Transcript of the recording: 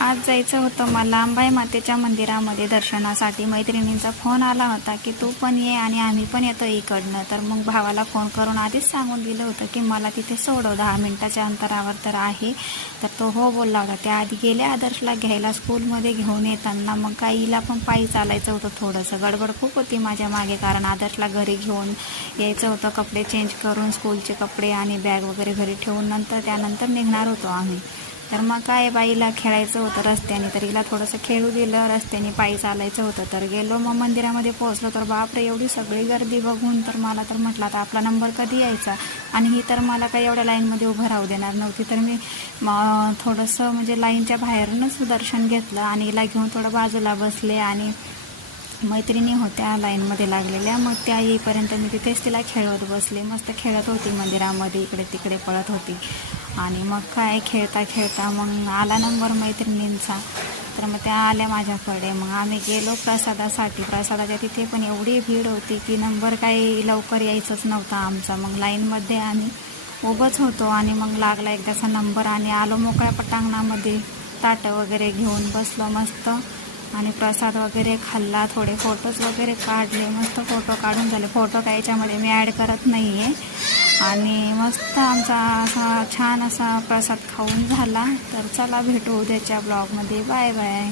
आज जायचं होतं मला अंबाई मातेच्या मंदिरामध्ये दर्शनासाठी. मैत्रिणींचा फोन आला होता की तू पण ये आणि आम्ही पण येतो इकडनं. तर मग भावाला फोन करून आधीच सांगून दिलं होतं की मला तिथे सोडव. दहा मिनटाच्या अंतरावर तर आहे. तर तो हो बोलला होता. त्या आधी गेले आदर्शला घ्यायला स्कूलमध्ये घेऊन येताना मग काहीला पण पायी चालायचं होतं थोडंसं. गडबड खूप होती माझ्या मागे कारण आदर्शला घरी घेऊन यायचं होतं. कपडे चेंज करून स्कूलचे कपडे आणि बॅग वगैरे घरी ठेवून नंतर त्यानंतर निघणार होतो आम्ही. तर मग काय बाईला खेळायचं होतं रस्त्याने तर हिला थोडंसं खेळू दिलं रस्त्याने पायी चालायचं होतं. तर गेलो मग मंदिरामध्ये पोहोचलो तर बापरे एवढी सगळी गर्दी बघून तर मला तर म्हटलं आता आपला नंबर कधी यायचा? आणि ही तर मला काही एवढ्या लाईनमध्ये उभं राहू देणार नव्हती. तर मी थोडंसं म्हणजे लाईनच्या बाहेरूनच दर्शन घेतलं आणि हिला घेऊन थोडं बाजूला बसले आणि मैत्रिणी होत्या लाईनमध्ये लागलेल्या. मग त्या येईपर्यंत मी तिथेच तिला खेळवत बसले. मस्त खेळत होती मंदिरामध्ये इकडे तिकडे पळत होती. आणि मग काय खेळता खेळता मग आला नंबर मैत्रिणींचा. तर मग त्या आल्या माझ्याकडे. मग आम्ही गेलो प्रसादासाठी. प्रसादाच्या तिथे पण एवढी भीड होती की नंबर काही लवकर यायचंच नव्हता आमचा. मग लाईनमध्ये आम्ही उभंच होतो आणि मग लागला एकदाचा नंबर. आणि आलो मोकळ्या पटांगणामध्ये ताटं वगैरे घेऊन बसलो मस्त. आणि प्रसाद वगैरे खाल्ला थोडे फोटोज वगैरे काढले मस्त फोटो काढून झाले. फोटो काय याच्यामध्ये मी ॲड करत नाही आहे आणि मस्त आमचा असा छान असा प्रसाद खाऊन झाला. तर चला भेटू उद्याच्या ब्लॉगमध्ये बाय बाय